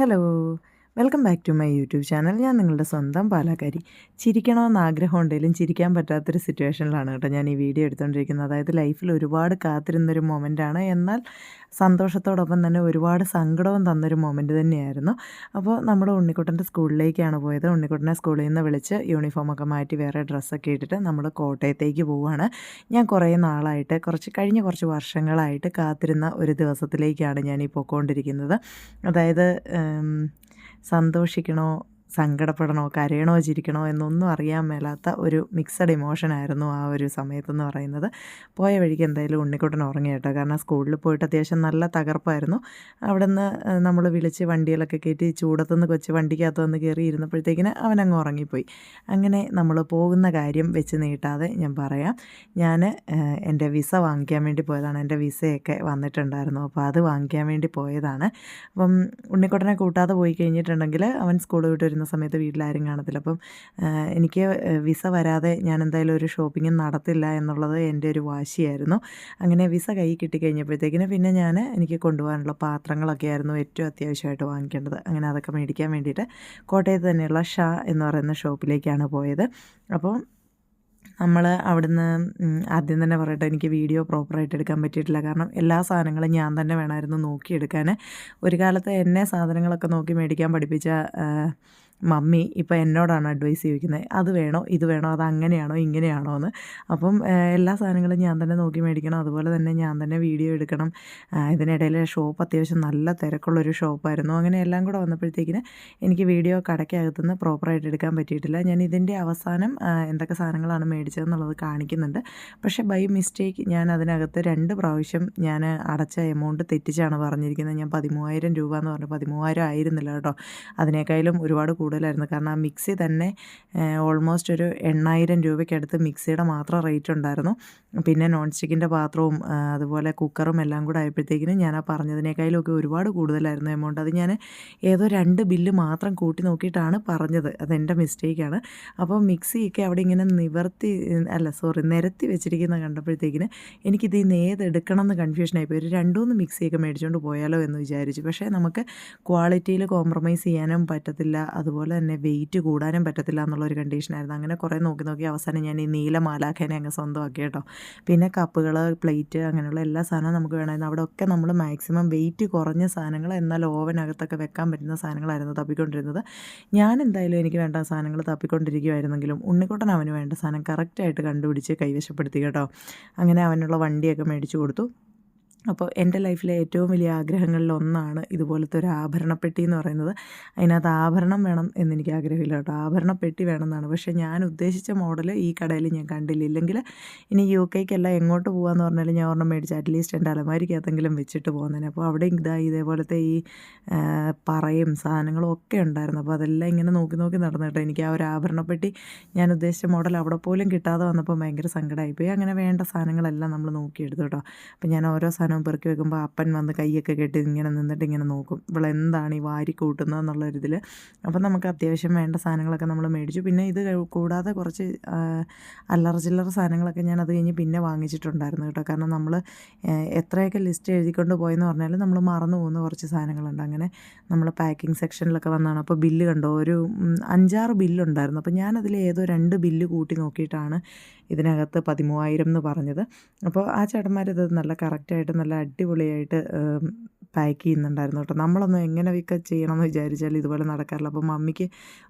Hello. Welcome back to my YouTube channel. ഞാൻ നിങ്ങളുടെ സ്വന്തം പാലാക്കാരി. ചിരിക്കണമെന്ന് ആഗ്രഹം ഉണ്ടെങ്കിലും ചിരിക്കാൻ പറ്റാത്തൊരു സിറ്റുവേഷനിലാണ് കേട്ടോ ഞാൻ ഈ വീഡിയോ എടുത്തുകൊണ്ടിരിക്കുന്നത്. അതായത് ലൈഫിൽ ഒരുപാട് കാത്തിരുന്നൊരു മൊമെന്റാണ്. എന്നാൽ സന്തോഷത്തോടൊപ്പം തന്നെ ഒരുപാട് സങ്കടവും തന്നൊരു മൊമെന്റ് തന്നെയായിരുന്നു. അപ്പോൾ നമ്മുടെ ഉണ്ണിക്കുട്ടന്റെ സ്കൂളിലേക്കാണ് പോയത്. ഉണ്ണിക്കുട്ടനെ സ്കൂളിൽ നിന്ന് വിളിച്ച് യൂണിഫോമൊക്കെ മാറ്റി വേറെ ഡ്രസ്സൊക്കെ ഇട്ടിട്ട് നമ്മൾ കോട്ടയത്തേക്ക് പോവുകയാണ്. ഞാൻ കുറേ നാളായിട്ട് കുറച്ച് കഴിഞ്ഞ കുറച്ച് വർഷങ്ങളായിട്ട് കാത്തിരുന്ന ഒരു ദിവസത്തിലേക്കാണ് ഞാൻ ഈ പോയിക്കൊണ്ടിരിക്കുന്നത്. അതായത് സന്തോഷിക്കണോ സങ്കടപ്പെടണോ കരയണോ ചിരിക്കണോ എന്നൊന്നും അറിയാൻ മേലാത്ത ഒരു മിക്സഡ് ഇമോഷനായിരുന്നു ആ ഒരു സമയത്തെന്ന് പറയുന്നത്. പോയ വഴിക്ക് എന്തായാലും ഉണ്ണിക്കുട്ടൻ ഉറങ്ങി കേട്ടോ. കാരണം സ്കൂളിൽ പോയിട്ട് അത്യാവശ്യം നല്ല തകർപ്പായിരുന്നു. അവിടെ നിന്ന് നമ്മൾ വിളിച്ച് വണ്ടിയിലൊക്കെ കയറ്റി ചൂടത്തുനിന്ന് കൊച്ച് വണ്ടിക്കകത്ത് വന്ന് കയറി ഇരുന്നപ്പോഴത്തേക്കിന് അവനങ്ങ് ഉറങ്ങിപ്പോയി. അങ്ങനെ നമ്മൾ പോകുന്ന കാര്യം വെച്ച് നീട്ടാതെ ഞാൻ പറയാം. ഞാൻ എന്റെ വിസ വാങ്ങിക്കാൻ വേണ്ടി പോയതാണ്. എന്റെ വിസയൊക്കെ വന്നിട്ടുണ്ടായിരുന്നു. അപ്പോൾ അത് വാങ്ങിക്കാൻ വേണ്ടി പോയതാണ്. അപ്പം ഉണ്ണിക്കുട്ടനെ കൂട്ടാതെ പോയി കഴിഞ്ഞിട്ടുണ്ടെങ്കിൽ അവൻ സ്കൂൾ വിട്ട് വരുന്ന സമയത്ത് വീട്ടിലാരും കാണത്തില്ല. അപ്പം എനിക്ക് വിസ വരാതെ ഞാൻ എന്തായാലും ഒരു ഷോപ്പിംഗ് നടത്തില്ല എന്നുള്ളത് എന്റെ ഒരു വാശിയായിരുന്നു. അങ്ങനെ വിസ കൈ കിട്ടിക്കഴിഞ്ഞപ്പോഴത്തേക്കിന് പിന്നെ ഞാൻ എനിക്ക് കൊണ്ടുപോകാനുള്ള പാത്രങ്ങളൊക്കെ ആയിരുന്നു ഏറ്റവും അത്യാവശ്യമായിട്ട് വാങ്ങിക്കേണ്ടത്. അങ്ങനെ അതൊക്കെ മേടിക്കാൻ വേണ്ടിയിട്ട് കോട്ടയത്ത് തന്നെയുള്ള ഷാ എന്ന് പറയുന്ന ഷോപ്പിലേക്കാണ് പോയത്. അപ്പോൾ നമ്മൾ അവിടുന്ന് ആദ്യം തന്നെ പറയട്ടെ എനിക്ക് വീഡിയോ പ്രോപ്പറായിട്ട് എടുക്കാൻ പറ്റിയിട്ടില്ല. കാരണം എല്ലാ സാധനങ്ങളും ഞാൻ തന്നെ വേണമായിരുന്നു നോക്കിയെടുക്കാൻ. ഒരു കാലത്ത് എന്നെ സാധനങ്ങളൊക്കെ നോക്കി മേടിക്കാൻ പഠിപ്പിച്ച മമ്മി ഇപ്പോൾ എന്നോടാണ് അഡ്വൈസ് ചോദിക്കുന്നത്. അത് വേണോ? ഇത് വേണോ? അത് അങ്ങനെയാണോ? ഇങ്ങനെയാണോ എന്ന്. അപ്പം എല്ലാ സാധനങ്ങളും ഞാൻ തന്നെ നോക്കി മേടിക്കണം. അതുപോലെ തന്നെ ഞാൻ തന്നെ വീഡിയോ എടുക്കണം. ഇതിനിടയിൽ ഷോപ്പ് അത്യാവശ്യം നല്ല തിരക്കുള്ളൊരു ഷോപ്പായിരുന്നു അങ്ങനെ എല്ലാം കൂടെ വന്നപ്പോഴത്തേക്കിന് എനിക്ക് വീഡിയോ കടയ്ക്കകത്തുനിന്ന് പ്രോപ്പറായിട്ട് എടുക്കാൻ പറ്റിയിട്ടില്ല. ഞാൻ ഇതിന്റെ അവസാനം എന്തൊക്കെ സാധനങ്ങളാണ് മേടിച്ചതെന്നുള്ളത് കാണിക്കുന്നുണ്ട്. പക്ഷേ ബൈ മിസ്റ്റേക്ക് ഞാൻ അതിനകത്ത് രണ്ട് പ്രാവശ്യം ഞാൻ അടച്ച എമൗണ്ട് തെറ്റിച്ചാണ് പറഞ്ഞിരിക്കുന്നത്. ഞാൻ പതിമൂവായിരം രൂപ എന്ന് പറഞ്ഞു പതിമൂവായിരം ആയിരുന്നില്ല കേട്ടോ. അതിനേക്കാളും ഒരുപാട് കൂടുതലായിരുന്നു. കാരണം ആ മിക്സി തന്നെ ഓൾമോസ്റ്റ് ഒരു എണ്ണായിരം രൂപയ്ക്കടുത്ത് മിക്സിയുടെ മാത്രം റേറ്റ് ഉണ്ടായിരുന്നു. പിന്നെ നോൺ സ്റ്റിക്കിന്റെ പാത്രവും അതുപോലെ കുക്കറും എല്ലാം കൂടെ ആയപ്പോഴത്തേക്കിനും ഞാൻ ആ പറഞ്ഞതിനേക്കാളൊക്കെ ഒരുപാട് കൂടുതലായിരുന്നു എമൗണ്ട്. അത് ഞാൻ ഏതോ രണ്ട് ബില്ല് മാത്രം കൂട്ടി നോക്കിയിട്ടാണ് പറഞ്ഞത്. അതെന്റെ മിസ്റ്റേക്കാണ്. അപ്പോൾ മിക്സിയൊക്കെ അവിടെ ഇങ്ങനെ നിവർത്തി അല്ല സോറി നിരത്തി വെച്ചിരിക്കുന്ന കണ്ടപ്പോഴത്തേക്കിന് എനിക്കിത് ഇന്ന് ഏതെടുക്കണം എന്ന് കൺഫ്യൂഷനായിപ്പോയി. ഒരു രണ്ടുമൂന്ന് മിക്സിയൊക്കെ മേടിച്ചുകൊണ്ട് പോയാലോ എന്ന് വിചാരിച്ചു. പക്ഷേ നമുക്ക് ക്വാളിറ്റിയിൽ കോംപ്രമൈസ് ചെയ്യാനും പറ്റത്തില്ല. അതുപോലെ അതുപോലെ തന്നെ വെയിറ്റ് കൂടാനും പറ്റത്തില്ല എന്നുള്ളൊരു കണ്ടീഷനായിരുന്നു അങ്ങനെ കുറേ നോക്കി നോക്കി അവസാനം ഞാൻ ഈ നീല മാലാഖേനെ അങ്ങ് സ്വന്തമാക്കി കേട്ടോ. പിന്നെ കപ്പുകൾ പ്ലേറ്റ് അങ്ങനെയുള്ള എല്ലാ സാധനവും നമുക്ക് വേണമായിരുന്നു. അവിടെ ഒക്കെ നമ്മൾ മാക്സിമം വെയിറ്റ് കുറഞ്ഞ സാധനങ്ങൾ എന്നാൽ ഓവനകത്തൊക്കെ വെക്കാൻ പറ്റുന്ന സാധനങ്ങളായിരുന്നു തപ്പിക്കൊണ്ടിരുന്നത്. ഞാൻ എന്തായാലും എനിക്ക് വേണ്ട സാധനങ്ങൾ തപ്പിക്കൊണ്ടിരിക്കുമായിരുന്നെങ്കിലും ഉണ്ണിക്കുട്ടൻ അവന് വേണ്ട സാധനം കറക്റ്റായിട്ട് കണ്ടുപിടിച്ച് കൈവശപ്പെടുത്തി കേട്ടോ. അങ്ങനെ അവനുള്ള വണ്ടിയൊക്കെ മേടിച്ചു കൊടുത്തു. അപ്പോൾ എന്റെ ലൈഫിലെ ഏറ്റവും വലിയ ആഗ്രഹങ്ങളിൽ ഒന്നാണ് ഇതുപോലത്തെ ഒരു ആഭരണപ്പെട്ടി എന്ന് പറയുന്നത്. അതിനകത്ത് ആഭരണം വേണം എന്നെനിക്ക് ആഗ്രഹമില്ല കേട്ടോ. ആഭരണപ്പെട്ടി വേണമെന്നാണ്. പക്ഷേ ഞാൻ ഉദ്ദേശിച്ച മോഡൽ ഈ കടയിൽ ഞാൻ കണ്ടില്ല. ഇല്ലെങ്കിൽ ഇനി യു കെക്കല്ല എങ്ങോട്ട് പോകാമെന്ന് പറഞ്ഞാലും ഞാൻ ഒരെണ്ണം മേടിച്ച് അറ്റ്ലീസ്റ്റ് എന്റെ അലമാരിക്കകത്തെങ്കിലും വെച്ചിട്ട് പോകുന്നതിന്. അപ്പോൾ അവിടെ ഇതാ ഇതേപോലത്തെ ഈ പറയും സാധനങ്ങളും ഒക്കെ ഉണ്ടായിരുന്നു. അപ്പോൾ അതെല്ലാം ഇങ്ങനെ നോക്കി നോക്കി നടന്നു കേട്ടോ. എനിക്ക് ആ ഒരു ആഭരണപ്പെട്ടി ഞാൻ ഉദ്ദേശിച്ച മോഡൽ അവിടെ പോലും കിട്ടാതെ വന്നപ്പോൾ ഭയങ്കര സങ്കടമായിപ്പോയി. അങ്ങനെ വേണ്ട സാധനങ്ങളെല്ലാം നമ്മൾ നോക്കിയെടുത്തു കേട്ടോ. അപ്പോൾ ഞാൻ ഓരോ സാധനവും പെറുക്കി വെക്കുമ്പോൾ അപ്പൻ വന്ന് കൈയൊക്കെ കെട്ടി ഇങ്ങനെ നിന്നിട്ട് ഇങ്ങനെ നോക്കും. ഇവളെന്താണ് ഈ വാരി കൂട്ടുന്നത് എന്നുള്ളൊരിതിൽ അപ്പം നമുക്ക് അത്യാവശ്യം വേണ്ട സാധനങ്ങളൊക്കെ നമ്മൾ മേടിച്ചു. പിന്നെ ഇത് കൂടാതെ കുറച്ച് അല്ലറ ചില്ലറ സാധനങ്ങളൊക്കെ ഞാൻ അത് കഴിഞ്ഞ് പിന്നെ വാങ്ങിച്ചിട്ടുണ്ടായിരുന്നു കേട്ടോ. കാരണം നമ്മൾ എത്രയൊക്കെ ലിസ്റ്റ് എഴുതിക്കൊണ്ട് പോയെന്ന് പറഞ്ഞാൽ നമ്മൾ മറന്നു പോകുന്ന കുറച്ച് സാധനങ്ങളുണ്ട്. അങ്ങനെ നമ്മൾ പാക്കിംഗ് സെക്ഷനിലൊക്കെ വന്നാണ്. അപ്പോൾ ബില്ല് കണ്ടോ? ഒരു അഞ്ചാറ് ബില്ലുണ്ടായിരുന്നു. അപ്പോൾ ഞാനതിൽ ഏതോ രണ്ട് ബില്ല് കൂട്ടി നോക്കിയിട്ടാണ് ഇതിനകത്ത് പതിമൂവായിരം എന്ന് പറഞ്ഞത്. അപ്പോൾ ആ ചേട്ടന്മാരിത് നല്ല കറക്റ്റായിട്ട് നല്ല അടിപൊളിയായിട്ട് പാക്ക് ചെയ്യുന്നുണ്ടായിരുന്നു കേട്ടോ. നമ്മളൊന്നും എങ്ങനെ ചെയ്യണം ചെയ്യണമെന്ന് വിചാരിച്ചാൽ ഇതുപോലെ നടക്കാറില്ല. അപ്പോൾ മമ്മിക്ക്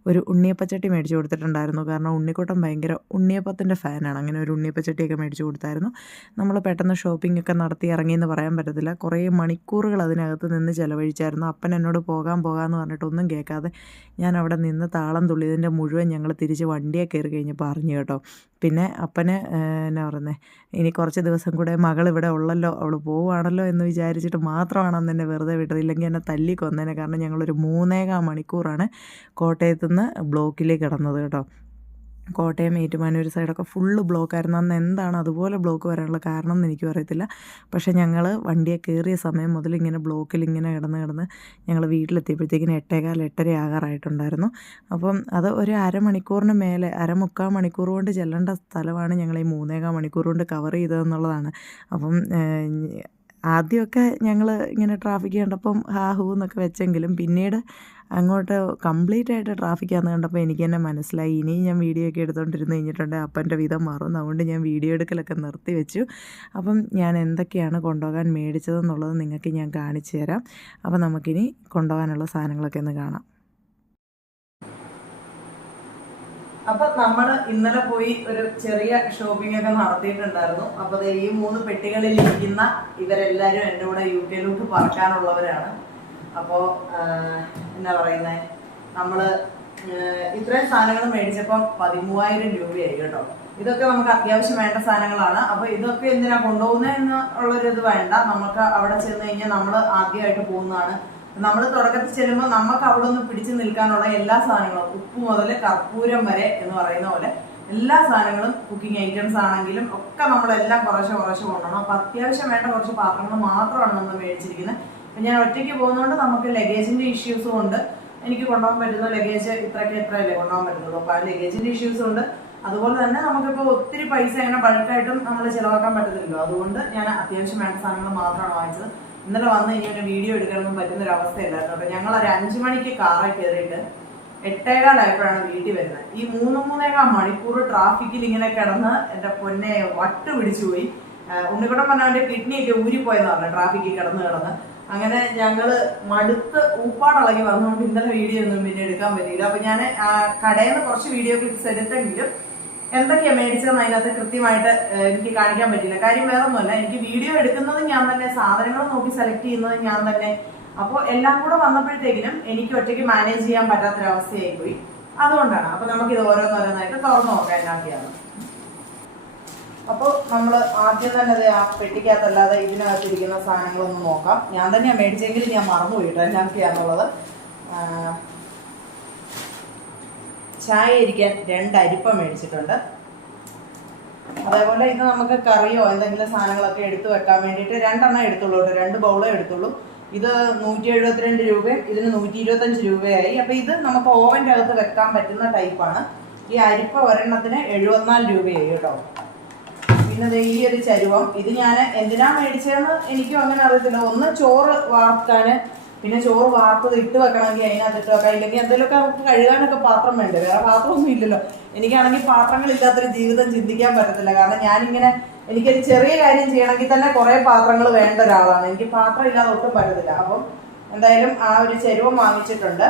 ഒരു ഉണ്ണിയപ്പച്ചട്ടി മേടിച്ചു കൊടുത്തിട്ടുണ്ടായിരുന്നു. കാരണം ഉണ്ണിക്കോട്ടം ഭയങ്കര ഉണ്ണിയപ്പത്തിന്റെ ഫാനാണ്. അങ്ങനെ ഒരു ഉണ്ണിയപ്പച്ചട്ടിയൊക്കെ മേടിച്ചു കൊടുത്തായിരുന്നു. നമ്മൾ പെട്ടെന്ന് ഷോപ്പിംഗ് ഒക്കെ നടത്തി ഇറങ്ങിയെന്ന് പറയാൻ പറ്റത്തില്ല. കുറേ മണിക്കൂറുകൾ അതിനകത്ത് നിന്ന് ചിലവഴിച്ചായിരുന്നു. അപ്പൻ എന്നോട് പോകാൻ പോകാമെന്ന് പറഞ്ഞിട്ടൊന്നും കേൾക്കാതെ ഞാൻ അവിടെ നിന്ന് താളം തുള്ളിയതിന്റെ മുഴുവൻ ഞങ്ങൾ തിരിച്ച് വണ്ടിയെ കയറി കഴിഞ്ഞപ്പോൾ പറഞ്ഞു കേട്ടോ. പിന്നെ അപ്പന് എന്നാ പറയുന്നത് ഇനി കുറച്ച് ദിവസം കൂടെ മകൾ ഇവിടെ ഉള്ളല്ലോ അവൾ പോവുകയാണല്ലോ എന്ന് വിചാരിച്ചിട്ട് മാത്രമാണ് എന്നെ വെറുതെ വിട്ടത് എന്നെ തല്ലി കൊന്നേനെ. കാരണം ഞങ്ങളൊരു മൂന്നേകാൽ മണിക്കൂറാണ് കോട്ടയത്തു നിന്ന് ബ്ലോക്കിലേക്ക് കിടന്നത് കേട്ടോ. കോട്ടയം ഏറ്റുമാനൂർ സൈഡൊക്കെ ഫുള്ള് ബ്ലോക്കായിരുന്നു. അന്ന് എന്താണ് അതുപോലെ ബ്ലോക്ക് വരാനുള്ള കാരണം എന്ന് എനിക്കും അറിയത്തില്ല. പക്ഷേ ഞങ്ങൾ വണ്ടിയെ കയറിയ സമയം മുതൽ ഇങ്ങനെ ബ്ലോക്കിൽ ഇങ്ങനെ കിടന്ന് കിടന്ന് ഞങ്ങൾ വീട്ടിലെത്തിയപ്പോഴത്തേക്കിന് എട്ടേകാൽ എട്ടര ആകാറായിട്ടുണ്ടായിരുന്നു. അപ്പം അത് ഒരു അരമണിക്കൂറിന് മേലെ അരമുക്കാൽ മണിക്കൂർ കൊണ്ട് ചെല്ലേണ്ട സ്ഥലമാണ് ഞങ്ങൾ ഈ മൂന്നേകാൽ മണിക്കൂർ കൊണ്ട് കവർ ചെയ്തതെന്നുള്ളതാണ്. അപ്പം ആദ്യമൊക്കെ ഞങ്ങൾ ഇങ്ങനെ ട്രാഫിക് കണ്ടപ്പം ഹാ ഹൂ എന്നൊക്കെ വെച്ചെങ്കിലും പിന്നീട് അങ്ങോട്ട് കംപ്ലീറ്റ് ആയിട്ട് ട്രാഫിക്കാന്ന് കണ്ടപ്പോൾ എനിക്ക് തന്നെ മനസ്സിലായി. ഇനിയും ഞാൻ വീഡിയോ ഒക്കെ എടുത്തുകൊണ്ടിരുന്ന് കഴിഞ്ഞിട്ടുണ്ടെങ്കിൽ അപ്പന്റെ വിധം മാറും. അതുകൊണ്ട് ഞാൻ വീഡിയോ എടുക്കലൊക്കെ നിർത്തി വെച്ചു. അപ്പം ഞാൻ എന്തൊക്കെയാണ് കൊണ്ടുപോകാൻ മേടിച്ചതെന്നുള്ളത് നിങ്ങൾക്ക് ഞാൻ കാണിച്ചു തരാം. അപ്പം നമുക്കിനി കൊണ്ടുപോകാനുള്ള സാധനങ്ങളൊക്കെ ഒന്ന് കാണാം. അപ്പൊ നമ്മൾ ഇന്നലെ പോയി ഒരു ചെറിയ ഷോപ്പിംഗ് ഒക്കെ നടത്തിയിട്ടുണ്ടായിരുന്നു. അപ്പൊ ഈ മൂന്ന് പെട്ടികളിൽ ഇരിക്കുന്ന ഇവരെല്ലാരും എന്റെ കൂടെ യു കെയിലോട്ട് പറക്കാനുള്ളവരാണ്. അപ്പോ എന്നാ പറയുന്നേ? നമ്മൾ ഇത്രയും സാധനങ്ങൾ മേടിച്ചപ്പം പതിമൂവായിരം രൂപയായി കേട്ടോ. ഇതൊക്കെ നമുക്ക് അത്യാവശ്യം വേണ്ട സാധനങ്ങളാണ്. അപ്പൊ ഇതൊക്കെ എന്തിനാ കൊണ്ടുപോകുന്നതെന്ന് ഉള്ളൊരു ഇത് വേണ്ട. നമുക്ക് അവിടെ ചെന്ന് കഴിഞ്ഞാൽ നമ്മൾ ആദ്യമായിട്ട് പോകുന്നതാണ് നമ്മൾ തുടക്കത്തിൽ ചെല്ലുമ്പോൾ നമുക്ക് അവിടെ ഒന്ന് പിടിച്ചു നിൽക്കാനുള്ള എല്ലാ സാധനങ്ങളും ഉപ്പ് മുതൽ കർപ്പൂരം വരെ എന്ന് പറയുന്ന പോലെ എല്ലാ സാധനങ്ങളും കുക്കിംഗ് ഐറ്റംസ് ആണെങ്കിലും ഒക്കെ നമ്മളെല്ലാം കുറച്ച് കുറച്ച് കൊണ്ടുപോകണം അപ്പൊ അത്യാവശ്യം വേണ്ട കുറച്ച് പാത്രങ്ങൾ മാത്രമാണ് നമ്മൾ മേടിച്ചിരിക്കുന്നത് അപ്പൊ ഞാൻ ഒറ്റയ്ക്ക് പോകുന്നതുകൊണ്ട് നമുക്ക് ലഗേജിന്റെ ഇഷ്യൂസും ഉണ്ട്. എനിക്ക് കൊണ്ടുപോകാൻ പറ്റുന്ന ലഗേജ് ഇത്രയ്ക്ക് ഇത്രയല്ലേ കൊണ്ടുപോകാൻ പറ്റുള്ളൂ അപ്പോൾ ആ ലഗേജിന്റെ ഇഷ്യൂസും ഉണ്ട്. അതുപോലെ തന്നെ നമുക്കിപ്പോൾ ഒത്തിരി പൈസ അങ്ങനെ ബൾക്കായിട്ടും നമ്മൾ ചിലവാക്കാൻ പറ്റത്തില്ലല്ലോ. അതുകൊണ്ട് ഞാൻ അത്യാവശ്യം വേണ്ട സാധനങ്ങൾ മാത്രമാണ് വാങ്ങിച്ചത്. ഇന്നലെ വന്ന് ഇനി ഒരു വീഡിയോ എടുക്കാനൊന്നും പറ്റുന്ന ഒരു അവസ്ഥയില്ലായിരുന്നു അപ്പൊ ഞങ്ങൾ ഒരു അഞ്ചു മണിക്ക് കാറിൽ കയറിയിട്ട് എട്ടേകാലായപ്പോഴാണ് വീട്ടിൽ വരുന്നത്. ഈ മൂന്ന് മൂന്നേകാൽ മണിക്കൂർ ട്രാഫിക്കിൽ ഇങ്ങനെ കിടന്ന് എന്റെ പൊന്നെ വട്ട് പിടിച്ചു പോയി. ഉണ്ണിക്കുട്ടൻ പറഞ്ഞവന്റെ കിഡ്നിയൊക്കെ ഊരിപ്പോയെന്ന് പറഞ്ഞു ട്രാഫിക്കിൽ കിടന്ന് കിടന്ന്. അങ്ങനെ ഞങ്ങൾ മടുത്ത് ഊപ്പാടിളകി വന്നുകൊണ്ട് ഇന്നലെ വീഡിയോ ഒന്നും പിന്നെ എടുക്കാൻ പറ്റിയില്ല. അപ്പൊ ഞാൻ കടയിൽ നിന്ന് കുറച്ച് വീഡിയോ ക്ലിപ്സ് എടുത്തെങ്കിലും എന്തൊക്കെയാ മേടിച്ചതെന്ന് അതിനകത്ത് കൃത്യമായിട്ട് എനിക്ക് കാണിക്കാൻ പറ്റില്ല. കാര്യം വേറെ ഒന്നുമല്ല എനിക്ക് വീഡിയോ എടുക്കുന്നത് ഞാൻ തന്നെ സാധനങ്ങൾ നോക്കി സെലക്ട് ചെയ്യുന്നതും ഞാൻ തന്നെ. അപ്പോൾ എല്ലാം കൂടെ വന്നപ്പോഴത്തേക്കിനും എനിക്ക് ഒറ്റയ്ക്ക് മാനേജ് ചെയ്യാൻ പറ്റാത്തൊരവസ്ഥയായി പോയി. അതുകൊണ്ടാണ്. അപ്പൊ നമുക്ക് ഇത് ഓരോന്നോരോന്നായിട്ട് തുറന്നു നോക്കാം എന്നാക്കിയാണ് അപ്പോൾ നമ്മൾ ആദ്യം തന്നെ അത് ആ പെട്ടിക്കകത്തല്ലാതെ ഇതിനകത്തിരിക്കുന്ന സാധനങ്ങളൊന്നും നോക്കാം. ഞാൻ തന്നെയാണ് മേടിച്ചെങ്കിലും ഞാൻ മറന്നുപോയിട്ടോ എന്നാക്കിയാന്നുള്ളത് ചായ ഇരിക്കാൻ രണ്ട് അരിപ്പ മേടിച്ചിട്ടുണ്ട്. അതേപോലെ ഇത് നമുക്ക് കറിയോ എന്തെങ്കിലും സാധനങ്ങളൊക്കെ എടുത്തു വെക്കാൻ വേണ്ടിയിട്ട് രണ്ടെണ്ണം എടുത്തുള്ളൂ കേട്ടോ. രണ്ട് ബൗളേ എടുത്തുള്ളൂ. ഇത് നൂറ്റി എഴുപത്തിരണ്ട് രൂപയും ഇതിന് നൂറ്റി ഇരുപത്തഞ്ച് രൂപയായി. അപ്പോൾ ഇത് നമുക്ക് ഓവന്റെ അകത്ത് വെക്കാൻ പറ്റുന്ന ടൈപ്പാണ്. ഈ അരിപ്പ ഒരെണ്ണത്തിന് എഴുപത്തിനാല് രൂപയായി കേട്ടോ. പിന്നെ ഈ ഒരു ചരുവം. ഇത് ഞാൻ എന്തിനാ മേടിച്ചതെന്ന് എനിക്കും അങ്ങനെ അറിയത്തില്ല. ഒന്ന് ചോറ് വാർക്കാന് പിന്നെ ചോറ് വാർത്തത് ഇട്ട് വെക്കണമെങ്കിൽ അതിനകത്ത് ഇട്ട് വെക്കാം. ഇല്ലെങ്കിൽ എന്തെങ്കിലുമൊക്കെ നമുക്ക് കഴുകാനൊക്കെ പാത്രം വേണ്ടേ? വേറെ പാത്രമൊന്നും ഇല്ലല്ലോ. എനിക്കാണെങ്കിൽ പാത്രങ്ങളില്ലാത്തൊരു ജീവിതം ചിന്തിക്കാൻ പറ്റത്തില്ല. കാരണം ഞാനിങ്ങനെ എനിക്കൊരു ചെറിയ കാര്യം ചെയ്യണമെങ്കിൽ തന്നെ കുറേ പാത്രങ്ങൾ വേണ്ട ഒരാളാണ്. എനിക്ക് പാത്രം ഇല്ലാതെ ഒട്ടും പറ്റത്തില്ല. അപ്പം എന്തായാലും ആ ഒരു ചെരുവം വാങ്ങിച്ചിട്ടുണ്ട്.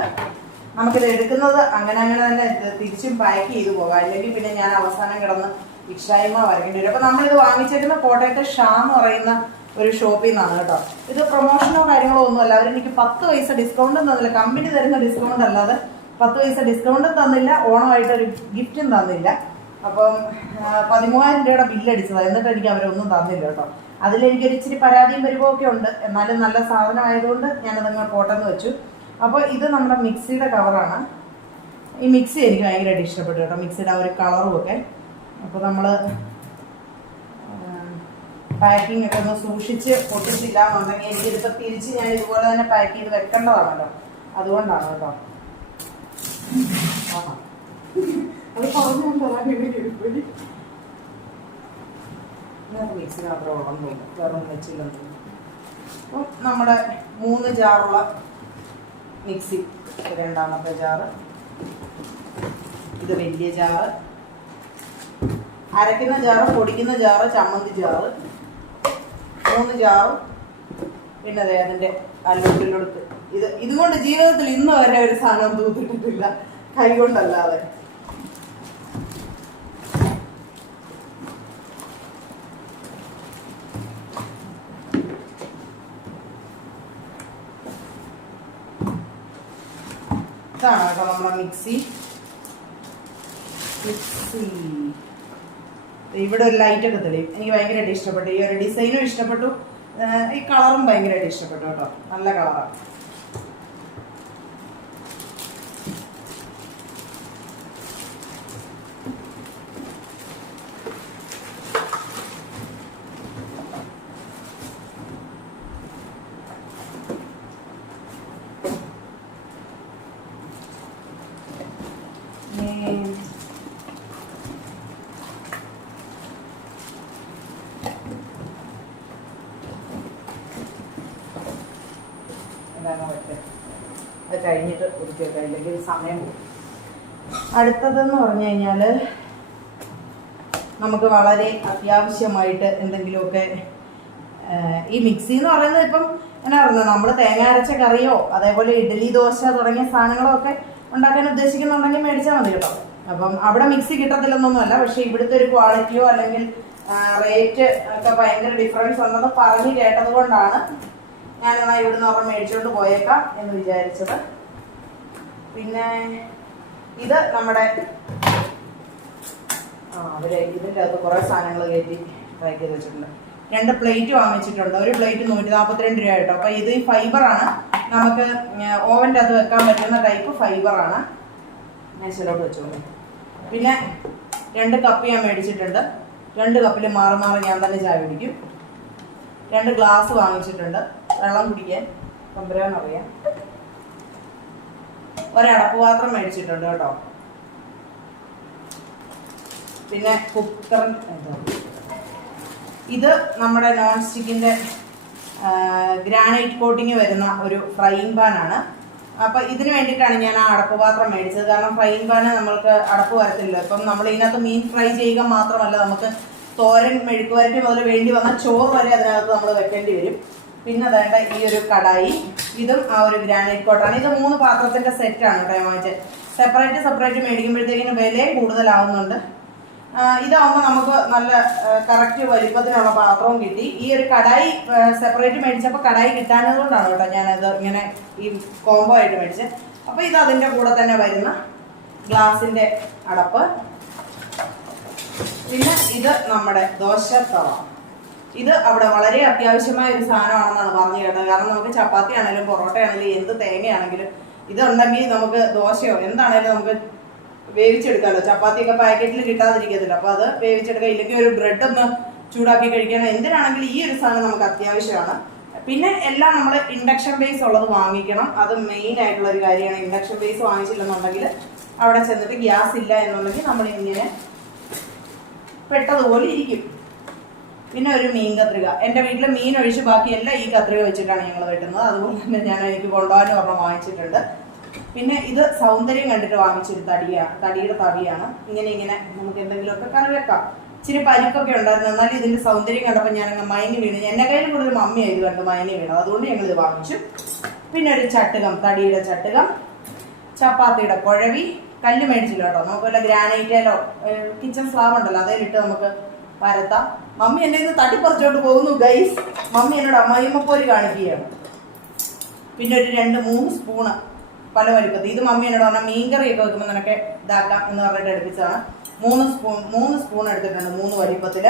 നമുക്കിത് എടുക്കുന്നത് അങ്ങനെ അങ്ങനെ തന്നെ തിരിച്ചും പാക്ക് ചെയ്ത് പോകാം. അല്ലെങ്കിൽ പിന്നെ ഞാൻ അവസാനം കിടന്ന് ഇഷ്ടായ്മ വരയ്ക്കേണ്ടി വരും. അപ്പൊ നമ്മളിത് വാങ്ങിച്ചേക്കുന്ന കോട്ടയത്തെ ഷാ എന്ന് പറയുന്ന ഒരു ഷോപ്പിൽ നിന്നാണ് കേട്ടോ. ഇത് പ്രൊമോഷനോ കാര്യങ്ങളോ ഒന്നുമല്ല അവർ എനിക്ക് പത്ത് പൈസ ഡിസ്കൗണ്ടും തന്നില്ല. കമ്പനി തരുന്ന ഡിസ്കൗണ്ട് അല്ലാതെ പത്ത് പൈസ ഡിസ്കൗണ്ടും തന്നില്ല. ഓണമായിട്ട് ഒരു ഗിഫ്റ്റും തന്നില്ല. അപ്പം പതിമൂവായിരം രൂപയുടെ ബില്ലടിച്ചതാണ് എന്നിട്ട് എനിക്ക് അവരൊന്നും തന്നില്ല കേട്ടോ. അതിലെനിക്ക് ഒരു ഇച്ചിരി പരാതിയും പരിവമൊക്കെ ഉണ്ട്. എന്നാലും നല്ല സാധനമായതുകൊണ്ട് ഞാനതങ്ങ് പോട്ടെന്ന് വെച്ചു. അപ്പോൾ ഇത് നമ്മുടെ മിക്സിയുടെ കവറാണ് ഈ മിക്സി എനിക്ക് ഭയങ്കരമായിട്ട് ഇഷ്ടപ്പെട്ടു കേട്ടോ. മിക്സിയുടെ ആ ഒരു കളറും ഒക്കെ. അപ്പോൾ നമ്മൾ പാക്കിംഗ് ഒക്കെ ഒന്ന് സൂക്ഷിച്ച് പൊട്ടിച്ചില്ല എന്നുണ്ടെങ്കിൽ എനിക്കിതിപ്പോൾ തിരിച്ച് ഞാൻ ഇതുപോലെ തന്നെ പാക്ക് ചെയ്ത് വെക്കേണ്ടതാണല്ലോ. അതുകൊണ്ടാണ് കേട്ടോ. നമ്മുടെ മൂന്ന് ജാറുള്ള മിക്സി രണ്ടാമത്തെ ജാറ്. ഇത് വലിയ ജാറ്. അരക്കുന്ന ജാറ് പൊടിക്കുന്ന ജാറ് ചമ്മന്തി ജാറ്. മൂന്ന് ജാറും പിന്നെ അതെ അതിന്റെ അല്ലുള്ളിലൊടുത്ത് ഇത് ഇതുകൊണ്ട് ജീവിതത്തിൽ ഇന്ന് വരെ ഒരു സാധനം തൂത്തിട്ടിട്ടില്ല. കൈ കൊണ്ടല്ലാതെ ഇതാണ് കേട്ടോ നമ്മുടെ മിക്സി? മിക്സി. ഇവിടെ ഒരു ലൈറ്റ് ഒക്കെ തെളിയും. എനിക്ക് ഭയങ്കരമായിട്ട് ഇഷ്ടപ്പെട്ടു. ഈ ഒരു ഡിസൈനും ഇഷ്ടപ്പെട്ടു. ഈ കളറും ഭയങ്കരമായിട്ട് ഇഷ്ടപ്പെട്ടു കേട്ടോ. നല്ല കളറാണ് കഴിഞ്ഞിട്ട് വെക്കാം ഇല്ലെങ്കിൽ സമയം പോകും. അടുത്തതെന്ന് പറഞ്ഞു കഴിഞ്ഞാൽ നമുക്ക് വളരെ അത്യാവശ്യമായിട്ട് എന്തെങ്കിലുമൊക്കെ ഈ മിക്സി എന്ന് പറയുന്നത് ഇപ്പം എന്നാ പറയുന്നത്? നമ്മൾ തേങ്ങ അരച്ച കറിയോ അതേപോലെ ഇഡ്ഡലി ദോശ തുടങ്ങിയ സാധനങ്ങളോ ഒക്കെ ഉണ്ടാക്കാൻ ഉദ്ദേശിക്കുന്നുണ്ടെങ്കിൽ മേടിച്ചാൽ മതി കേട്ടോ. അപ്പം അവിടെ മിക്സി കിട്ടത്തില്ലെന്നൊന്നുമല്ല പക്ഷെ ഇവിടുത്തെ ഒരു ക്വാളിറ്റിയോ അല്ലെങ്കിൽ റേറ്റ് ഒക്കെ ഭയങ്കര ഡിഫറൻസ് ഉണ്ടെന്ന് പറഞ്ഞ് കേട്ടത് കൊണ്ടാണ് ഞാനെന്നാ ഇവിടുന്ന് ഒരെണ്ണം മേടിച്ചുകൊണ്ട് പോയേക്കാം എന്ന് വിചാരിച്ചത്. പിന്നെ ഇത് നമ്മുടെ ആ അവർ ഇതിന്റെ അകത്ത് കുറേ സാധനങ്ങൾ കയറ്റി പാക്ക് ചെയ്ത് വെച്ചിട്ടുണ്ട്. രണ്ട് പ്ലേറ്റ് വാങ്ങിച്ചിട്ടുണ്ട്. ഒരു പ്ലേറ്റ് നൂറ്റി നാൽപ്പത്തിരണ്ട് രൂപ കേട്ടോ. അപ്പോൾ ഇത് ഫൈബറാണ് നമുക്ക് ഓവന്റെ അകത്ത് വെക്കാൻ പറ്റുന്ന ടൈപ്പ് ഫൈബറാണ് മേശയിലോട്ട് വെച്ചോളൂ. പിന്നെ രണ്ട് കപ്പ് ഞാൻ മേടിച്ചിട്ടുണ്ട്. രണ്ട് കപ്പിൽ മാറി മാറി ഞാൻ തന്നെ ചായ പിടിക്കും രണ്ട് ഗ്ലാസ് വാങ്ങിച്ചിട്ടുണ്ട്. വെള്ളം കുടിക്കാൻ കൊമ്പരാന്നറിയാം ഒരടപ്പ് പാത്രം മേടിച്ചിട്ടുണ്ട് കേട്ടോ. പിന്നെ കുക്കർ ഇത് നമ്മുടെ നോൺ സ്റ്റിക്കിന്റെ ഗ്രാനൈറ്റ് കോട്ടിങ് വരുന്ന ഒരു ഫ്രൈയിങ് പാനാണ് അപ്പോൾ ഇതിന് വേണ്ടിയിട്ടാണ് ഞാൻ ആ അടപ്പ് പാത്രം മേടിച്ചത്. കാരണം ഫ്രൈയിങ് പാന് നമ്മൾക്ക് അടപ്പ് വരത്തില്ലല്ലോ. ഇപ്പം നമ്മൾ ഇതിനകത്ത് മീൻ ഫ്രൈ ചെയ്യുക മാത്രമല്ല നമുക്ക് തോരൻ മെഴുക്ക് മുതൽ വേണ്ടി വന്ന ചോറ് വരെ അതിനകത്ത് നമ്മൾ വെക്കേണ്ടി വരും. പിന്നെ വേണ്ട ഈ ഒരു കടായി ഇതും ആ ഒരു ഗ്രാനൈറ്റ് കോട്ടാണ് ഇത് മൂന്ന് പാത്രത്തിന്റെ സെറ്റാണ് കേട്ടോ വാങ്ങിച്ചത്. സെപ്പറേറ്റ് സെപ്പറേറ്റ് മേടിക്കുമ്പോഴത്തേക്കിന് വിലയും കൂടുതലാവുന്നുണ്ട്. ഇതാവുമ്പോൾ നമുക്ക് നല്ല കറക്റ്റ് വലിപ്പത്തിനുള്ള പാത്രവും കിട്ടി. ഈ ഒരു കടായി സെപ്പറേറ്റ് മേടിച്ചപ്പോൾ കടായി കിട്ടാനത് കൊണ്ടാണ് കേട്ടോ ഞാനത് ഇങ്ങനെ ഈ കോംബോ ആയിട്ട് മേടിച്ചത്. അപ്പോൾ ഇത് അതിന്റെ കൂടെ തന്നെ വരുന്ന ഗ്ലാസിന്റെ അടപ്പ്. പിന്നെ ഇത് നമ്മുടെ ദോശത്തവ. ഇത് അവിടെ വളരെ അത്യാവശ്യമായ ഒരു സാധനമാണെന്നാണ് പറഞ്ഞു കേട്ടത്. കാരണം നമുക്ക് ചപ്പാത്തി ആണെങ്കിലും പൊറോട്ട ആണെങ്കിലും എന്ത് തേങ്ങയാണെങ്കിലും ഇതുണ്ടെങ്കിൽ നമുക്ക് ദോശയോ എന്താണെങ്കിലും നമുക്ക് വേവിച്ചെടുക്കാമല്ലോ. ചപ്പാത്തിയൊക്കെ പാക്കറ്റിൽ കിട്ടാതിരിക്കത്തില്ല. അപ്പോൾ അത് വേവിച്ചെടുക്കാം ഇല്ലെങ്കിൽ ഒരു ബ്രെഡ് ഒന്ന് ചൂടാക്കി കഴിക്കണം എന്തിനാണെങ്കിലും ഈ ഒരു സാധനം നമുക്ക് അത്യാവശ്യമാണ്. പിന്നെ എല്ലാം നമ്മൾ ഇൻഡക്ഷൻ ബേസ് ഉള്ളത് വാങ്ങിക്കണം. അത് മെയിൻ ആയിട്ടുള്ള ഒരു കാര്യമാണ്. ഇൻഡക്ഷൻ ബേസ് വാങ്ങിച്ചില്ലെന്നുണ്ടെങ്കിൽ അവിടെ ചെന്നിട്ട് ഗ്യാസ് ഇല്ല എന്നുണ്ടെങ്കിൽ നമ്മൾ ഇങ്ങനെ പെട്ടതുപോലെ ഇരിക്കും. പിന്നെ ഒരു മീൻ കത്രിക. എന്റെ വീട്ടിൽ മീൻ ഒഴിച്ച് ബാക്കിയെല്ലാം ഈ കത്രിക വെച്ചിട്ടാണ് ഞങ്ങൾ വെട്ടുന്നത്. അതുപോലെ തന്നെ ഞാൻ എനിക്ക് കൊണ്ടുപോകാനും ഒരെണ്ണം വാങ്ങിച്ചിട്ടുണ്ട്. പിന്നെ ഇത് സൗന്ദര്യം കണ്ടിട്ട് വാങ്ങിച്ചൊരു തടിയാണ് തടിയുടെ തവിയാണ്. ഇങ്ങനെ ഇങ്ങനെ നമുക്ക് എന്തെങ്കിലുമൊക്കെ കറി വെക്കാം. ഇച്ചിരി പരിക്കൊക്കെ ഉണ്ടായിരുന്നു. എന്നാലും ഇതിന്റെ സൗന്ദര്യം കണ്ടപ്പോൾ ഞാൻ അങ്ങ് മയങ്ങി വീണു. എന്നെ കയ്യിൽ കൂടുതൽ മമ്മിയാണ് ഇത് കണ്ട് മയങ്ങി അതുകൊണ്ട് ഞങ്ങൾ ഇത് വാങ്ങിച്ചു. പിന്നെ ഒരു ചട്ടുകം തടിയുടെ ചട്ടുകം ചപ്പാത്തിയുടെ കുഴവി കല്ല് മേടിച്ചില്ല കേട്ടോ. നമുക്ക് വല്ല ഗ്രാനൈറ്റേലോ കിച്ചൺ സ്ലാബ് ഉണ്ടല്ലോ അതിലിട്ട് നമുക്ക് പരത്താം മമ്മി എന്നെ ഇന്ന് തട്ടിപ്പറിച്ചോണ്ട് പോകുന്നു ഗൈസ് മമ്മി എന്നോട് അമ്മായിമ്മപ്പോര് കാണിക്കുകയാണ്. പിന്നെ ഒരു രണ്ട് മൂന്ന് സ്പൂണ് പല വലിപ്പത്തിൽ. ഇത് മമ്മി എന്നോട് പറഞ്ഞാൽ മീൻകറിയൊക്കെ വെക്കുമ്പോൾ നിനക്ക് ഇതാക്കാം എന്ന് പറഞ്ഞിട്ട് എടുപ്പിച്ചതാണ്. മൂന്ന് സ്പൂൺ മൂന്ന് സ്പൂൺ എടുത്തിട്ടുണ്ട് മൂന്ന് വലിപ്പത്തിൽ.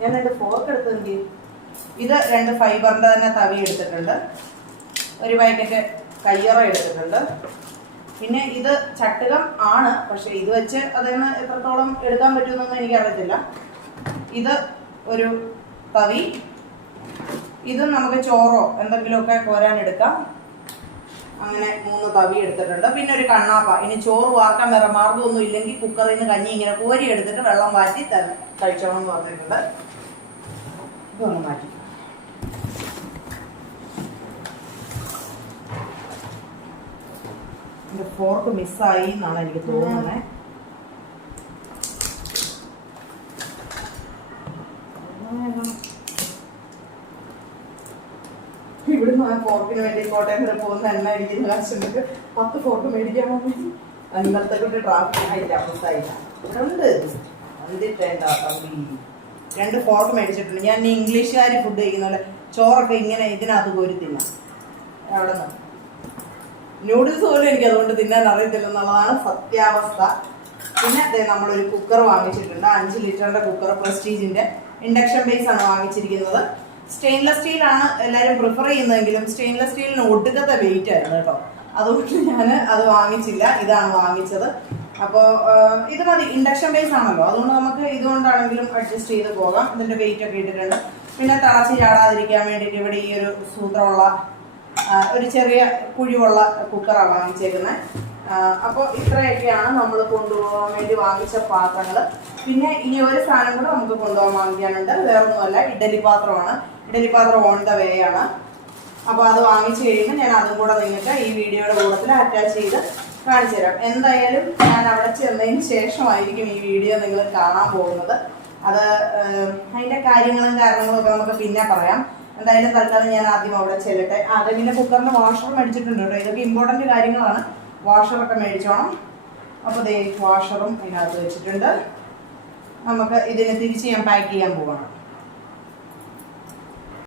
ഞാൻ രണ്ട് ഫോർക്ക് എടുത്തെങ്കിൽ ഇത് രണ്ട് ഫൈബറിന്റെ തന്നെ തവി എടുത്തിട്ടുണ്ട്. ഒരു പാക്കറ്റ് കയ്യറ എടുത്തിട്ടുണ്ട്. പിന്നെ ഇത് ചട്ടുകം ആണ്. പക്ഷെ ഇത് വെച്ച് അതിൽ നിന്ന് എത്രത്തോളം എടുക്കാൻ പറ്റുമെന്നൊന്നും എനിക്കറിയത്തില്ല. ഇത് ഒരു തവി. ഇത് നമുക്ക് ചോറോ എന്തെങ്കിലുമൊക്കെ കോരാൻ എടുക്കാം. അങ്ങനെ മൂന്ന് തവി എടുത്തിട്ടുണ്ട്. പിന്നെ ഒരു കണ്ണാപ്പ. ഇനി ചോറ് വാർക്കാൻ വേറെ മാർഗമൊന്നും ഇല്ലെങ്കിൽ കുക്കറിൽ നിന്ന് കഞ്ഞി ഇങ്ങനെ കോരി എടുത്തിട്ട് വെള്ളം മാറ്റി കഴിച്ചോണം എന്ന് പറഞ്ഞിട്ടുണ്ട്. ഇതൊന്ന് മാറ്റി. എന്റെ ഫോർക്ക് മിസ്സായി എന്നാണ് എനിക്ക് തോന്നുന്നത് ഇവിടുന്ന് ആ ഫോർക്കിന് വേണ്ടി കോട്ടയം വരെ പോകുന്ന എണ്ണ അടിക്കുന്ന കാശുണ്ട്. പത്ത് ഫോർക്ക് മേടിക്കാൻ പോകുമ്പോൾ അന്നത്തെ കൊണ്ട് ട്രാഫിക് ആയില്ല. അവസ്ഥയില്ല ഉണ്ട് തമ്പി. രണ്ട് ഫോർക്ക് മേടിച്ചിട്ടുണ്ട്. ഞാൻ ഇംഗ്ലീഷുകാർ ഫുഡ് കഴിക്കുന്ന പോലെ ചോറൊക്കെ ഇങ്ങനെ ഇതിനകത്ത് തിന്നാം. അവിടെ നിന്ന്. നൂഡിൽസ് പോലും എനിക്ക് അതുകൊണ്ട് തിന്നാൻ അറിയത്തില്ല എന്നുള്ളതാണ് സത്യാവസ്ഥ. പിന്നെ അതെ നമ്മളൊരു കുക്കർ വാങ്ങിച്ചിട്ടുണ്ട്. അഞ്ച് ലിറ്ററിന്റെ കുക്കർ പ്രസ്റ്റീജിന്റെ ഇൻഡക്ഷൻ ബേസ് ആണ് വാങ്ങിച്ചിരിക്കുന്നത്. സ്റ്റെയിൻലെസ് സ്റ്റീൽ ആണ് എല്ലാവരും പ്രിഫർ ചെയ്യുന്നതെങ്കിലും സ്റ്റെയിൻലെസ് സ്റ്റീലിന് ഒടുക്കത്തെ വെയിറ്റ് ആയിരുന്നു കേട്ടോ. അതുകൊണ്ട് ഞാൻ അത് വാങ്ങിച്ചില്ല. ഇതാണ് വാങ്ങിച്ചത്. അപ്പോൾ ഇത് മതി. ഇൻഡക്ഷൻ ബേസ് ആണല്ലോ. അതുകൊണ്ട് നമുക്ക് ഇതുകൊണ്ടാണെങ്കിലും അഡ്ജസ്റ്റ് ചെയ്ത് പോകാം. ഇതിന്റെ വെയിറ്റ് ഒക്കെ ഇട്ടിട്ടുണ്ട്. പിന്നെ തിളച്ച് ചാടാതിരിക്കാൻ വേണ്ടിയിട്ട് ഇവിടെ ഈ ഒരു സൂത്രമുള്ള ഒരു ചെറിയ കുഴിവുള്ള കുക്കറാണ് വാങ്ങിച്ചേക്കുന്നത് അപ്പോൾ ഇത്രയൊക്കെയാണ് നമ്മൾ കൊണ്ടുപോകാൻ വേണ്ടി വാങ്ങിച്ച പാത്രങ്ങൾ പിന്നെ ഈ ഒരു സാധനം കൂടെ നമുക്ക് കൊണ്ടുപോകാൻ വാങ്ങിക്കാനുണ്ട്. വേറൊന്നുമല്ല ഇഡലി പാത്രമാണ്. ഇഡലി പാത്രം ഓൺ ദ വേ ആണ്. അപ്പോൾ അത് വാങ്ങിച്ചു കഴിയുമ്പോൾ ഞാൻ അതും കൂടെ നിങ്ങൾക്ക് ഈ വീഡിയോയുടെ കൂട്ടത്തിൽ അറ്റാച്ച് ചെയ്ത് കാണിച്ചു തരാം. എന്തായാലും ഞാൻ അവിടെ ചെന്നതിന് ശേഷമായിരിക്കും ഈ വീഡിയോ നിങ്ങൾ കാണാൻ പോകുന്നത്. അത് അതിന്റെ കാര്യങ്ങളും കാരണങ്ങളും ഒക്കെ നമുക്ക് പിന്നെ പറയാം. എന്തായാലും തൽക്കാലം ഞാൻ ആദ്യം അവിടെ ചെല്ലട്ടെ. അത് പിന്നെ കുക്കറിന് വാഷർ മേടിച്ചിട്ടുണ്ട് കേട്ടോ. ഇതൊക്കെ ഇമ്പോർട്ടന്റ് കാര്യങ്ങളാണ്. വാഷറൊക്കെ മേടിച്ചോണം. അപ്പോൾ ദേ വാഷറും ഇതിനകത്ത് വെച്ചിട്ടുണ്ട്. നമുക്ക് ഇതിനെ തിരിച്ച് ഞാൻ പാക്ക് ചെയ്യാൻ പോകണം